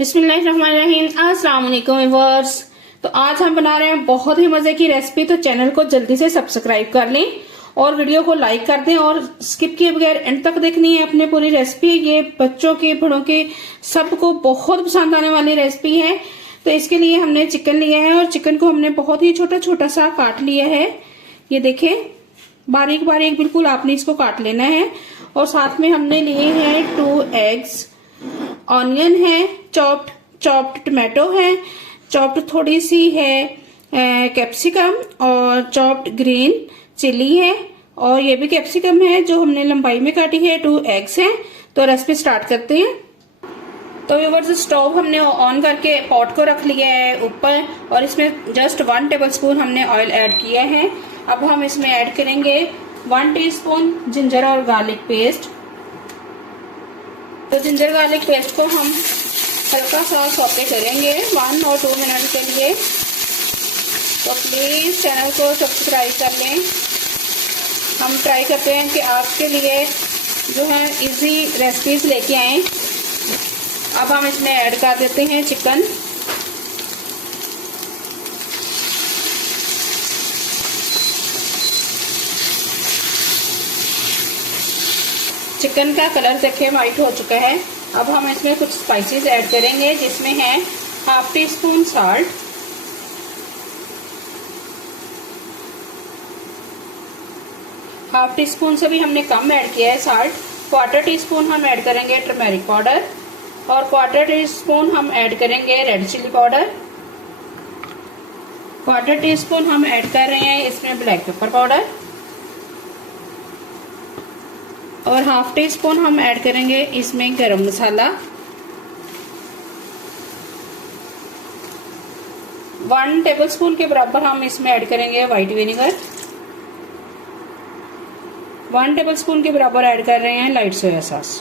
बिस्मिल्लाहिर्रहमानिर्रहीम। अस्सलाम वालेकुम व्यूअर्स। तो आज हम बना रहे हैं बहुत ही मजे की रेसिपी। तो चैनल को जल्दी से सब्सक्राइब कर लें और वीडियो को लाइक कर दें और स्किप किए बगैर एंड तक देखनी है अपने पूरी रेसिपी। ये बच्चों के बड़ों के सबको बहुत पसंद आने वाली रेसिपी है। तो इसके लिए हमने चिकन लिया है और चिकन को हमने बहुत ही छोटा छोटा सा काट लिया है। ये देखें, बारीक बारीक बिल्कुल आपने इसको काट लेना है। और साथ में हमने लिए हैं 2 एग्स, ऑनियन है, चॉप्ड टमाटो है, चॉप्ड थोड़ी सी है कैप्सिकम और चॉप्ड ग्रीन चिली है और ये भी कैप्सिकम है जो हमने लंबाई में काटी है। 2 एग्स हैं। तो रेसिपी स्टार्ट करते हैं। तो व्यूअर्स, स्टोव हमने ऑन करके पॉट को रख लिया है ऊपर और इसमें जस्ट 1 टेबलस्पून हमने ऑयल ऐड किया है। अब हम इसमें ऐड करेंगे 1 टीस्पून जिंजर और गार्लिक पेस्ट। तो जिंजर गार्लिक पेस्ट को हम हल्का सा सौते करेंगे 1 और 2 मिनट के लिए। तो प्लीज चैनल को सब्सक्राइब कर लें। हम ट्राई करते हैं कि आपके लिए जो है इजी रेसिपीज लेके आए। अब हम इसमें ऐड कर देते हैं चिकन। चिकन का कलर देखिए वाइट हो चुका है। अब हम इसमें कुछ स्पाइसेस ऐड करेंगे जिसमें है 1/2 टीस्पून सॉल्ट, 1/2 टीस्पून से भी हमने कम ऐड किया है सॉल्ट। 1/4 टीस्पून हम ऐड करेंगे टर्मेरिक पाउडर और 1/4 टीस्पून हम ऐड करेंगे रेड चिली पाउडर। 1/4 टीस्पून हम ऐड कर रहे हैं इसमें ब्लैक पेपर पाउडर और 1/2 टीस्पून हम ऐड करेंगे इसमें गरम मसाला। 1 टेबलस्पून के बराबर हम इसमें ऐड करेंगे व्हाइट विनेगर। 1 टेबलस्पून के बराबर ऐड कर रहे हैं लाइट सोया सॉस।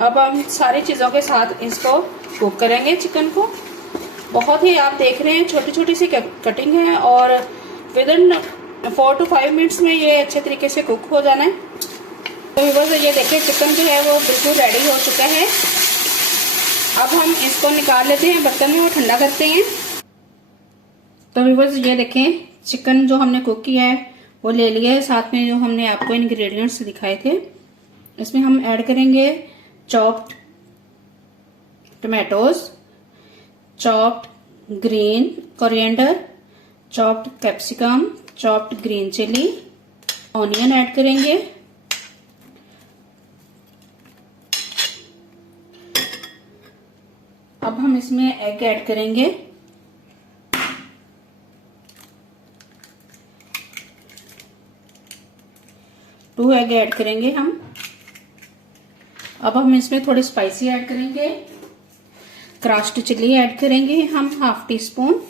अब हम सारी चीजों के साथ इसको कुक करेंगे। चिकन को बहुत ही आप देख रहे हैं छोटी छोटी सी कटिंग है और विदिन 4 to 5 मिनट्स में ये अच्छे तरीके से कुक हो जाना है। तो व्यूअर्स, ये देखिए चिकन जो है वो बिल्कुल रेडी हो चुका है। अब हम इसको निकाल लेते हैं बर्तन में और ठंडा करते हैं। तो व्यूअर्स, ये देखें चिकन जो हमने कुक किया है वो ले लिया है। साथ में जो हमने आपको इंग्रेडिएंट्स दिखाए थे इसमें हम ऐड करेंगे chopped tomatoes, chopped green coriander, chopped capsicum, chopped green chilli, onion add करेंगे। अब हम इसमें एग ऐड करेंगे। टू एग ऐड करेंगे हम। अब हम इसमें थोड़ी स्पाइसी ऐड करेंगे। क्रश्ड चिली ऐड करेंगे हम 1/2 टीस्पून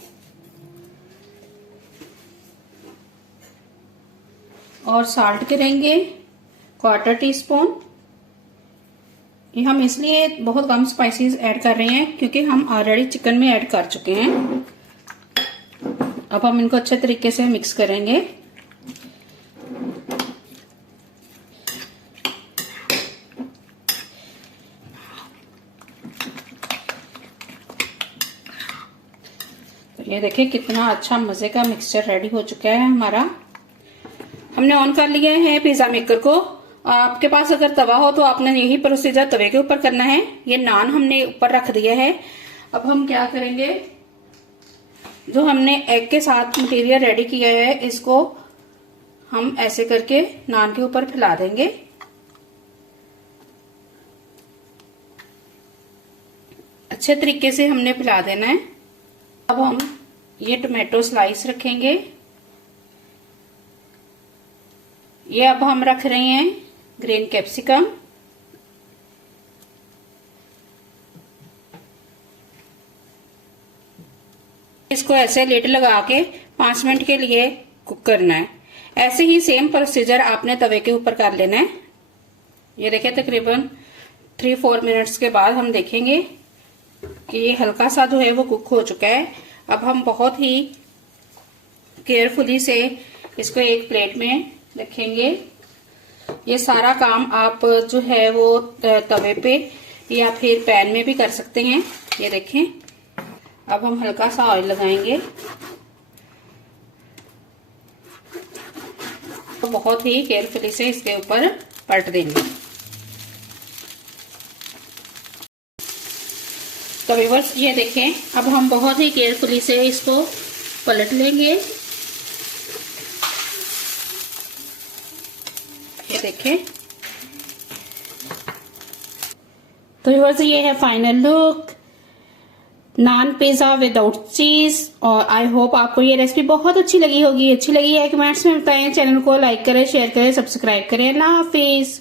और साल्ट करेंगे 1/4 टीस्पून। ये हम इसलिए बहुत कम स्पाइसेस ऐड कर रहे हैं क्योंकि हम ऑलरेडी चिकन में ऐड कर चुके हैं। अब हम इनको अच्छे तरीके से मिक्स करेंगे। तो ये देखिए कितना अच्छा मजे का मिक्सचर रेडी हो चुका है हमारा। हमने ऑन कर लिया है पिज्जा मेकर को। आपके पास अगर तवा हो तो आपने यही प्रोसीजर तवे के ऊपर करना है। ये नान हमने ऊपर रख दिया है। अब हम क्या करेंगे, जो हमने एग के साथ मटेरियल रेडी किया है इसको हम ऐसे करके नान के ऊपर फैला देंगे। अच्छे तरीके से हमने फैला देना है। अब हम ये टमाटो स्लाइस रखेंगे। ये अब हम रख रहे हैं ग्रीन कैप्सिकम। इसको ऐसे लिड लगा के 5 मिनट के लिए कुक करना है। ऐसे ही सेम प्रोसीजर आपने तवे के ऊपर कर लेना है। ये देखिए तकरीबन 3-4 मिनट्स के बाद हम देखेंगे कि ये हल्का सा जो है वो कुक हो चुका है। अब हम बहुत ही केयरफुली से इसको एक प्लेट में रखेंगे ये सारा काम आप जो है वो तवे पे या फिर पैन में भी कर सकते हैं। ये देखें, अब हम हल्का सा ऑयल लगाएंगे। तो बहुत ही केयरफुली से इसके ऊपर पलट देंगे। तो व्यूअर्स ये देखें, अब हम बहुत ही केयरफुली से इसको पलट लेंगे। ये देखें। तो व्यूअर्स ये है फाइनल लुक, नान पिज्जा विदाउट चीज। और आई होप आपको ये रेसिपी बहुत अच्छी लगी होगी। अच्छी लगी है कमेंट्स में बताएं। चैनल को लाइक करें, शेयर करें, सब्सक्राइब करें। अल्लाह हाफिज।